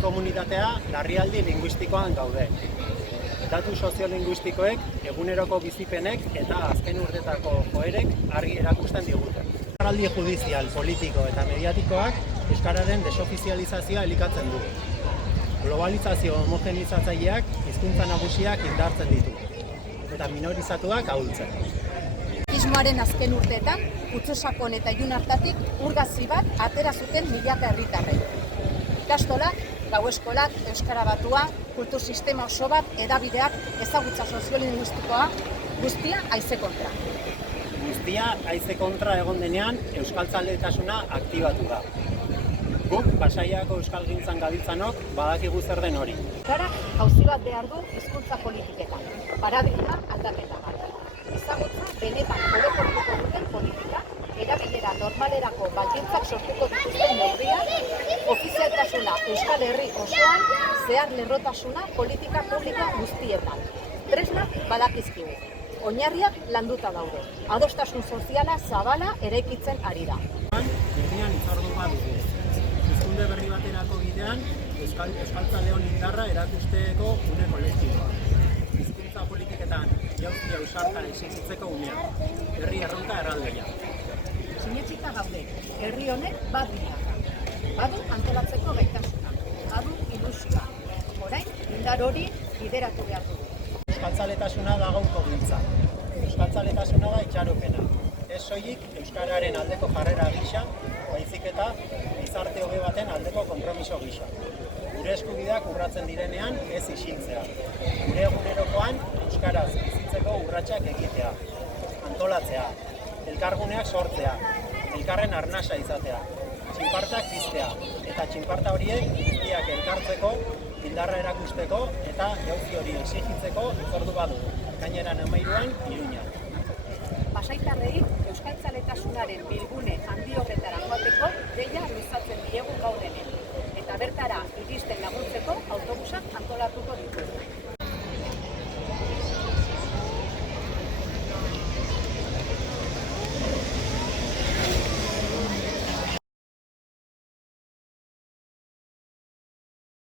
komunitatea larrialdi linguistikoan gaude. Datu soziolinguistikoek, eguneroko bizipenek eta azken urtetako joerek argi erakusten digute. Euskaraldi judizial, politiko eta mediatikoak euskararen desofizializazioa elikatzen du. Globalizazio homogenizatzaileak hizkuntza nagusiak indartzen ditu eta minorizatuak ahultzen. Frankismoaren azken urteetan, Kutsosakon eta Ilun hartatik urgazi bat atera zuten milaka herritarrek. Ikastolak, gau-eskolak, euskara batua, kultur sistema oso bat, hedabideak, ezagutza soziolinguistikoa, guztia haize kontra. Guztia haize kontra egon denean euskaltzaletasuna aktibatu da. Guk Pasaiako euskalgintzan gabiltzanok badakigu zer den hori. Euskarak jauzi bat behar du hizkuntza politiketan, paradigma aldaketa bat. Ezagutza benetan orokortuko duten politika, erabilera normalerako baldintzak sortuko dituzten neurriak, ofizialtasuna Euskal Herri osoan, zehar lerrotasuna politika publiko guztietan. Tresnak badakizkigu. Oinarriak landuta daude. Adostasun soziala zabala eraikitzen ari da. Bidean hitzordu bat dugu. Hizkunde berri baterako bidean euskaltzaleon indarra erakusteko une kolektiboa. Hizkuntza politiketan jauzi ausarta exijitzeko unea. Herri erronka erraldoia. Sinetsita gaude, herri honek bat dira. Badu antolatzeko gaitasuna, badu ilusioa. Orain, indar hori lideratu behar dugu. Euskaltzaletasuna da gaurko giltza. Euskaltzaletasuna da itxaropena. Ez soilik euskararen aldeko jarrera gisa, baizik eta gizarte hobe baten aldeko konpromiso gisa. Gure eskubideak urratzen direnean ez isiltzea. Gure egunerokoan euskaraz bizitzeko urratsak egitea. Antolatzea, elkarguneak sortzea, elkarren arnasa izatea, txinpartak piztea eta txinparta horiek guztiak elkartzeko, indarra erakusteko eta jauzi hori exijitzeko hitzordu bat dugu. Gaineran 13an Iruñan. Pasaitarrei euskaltzaletasunaren bilgune handi horretara joateko deia luzatzen diegu gaur hemen. Eta bertara iristen laguntzeko autobusak antolatuko ditugu.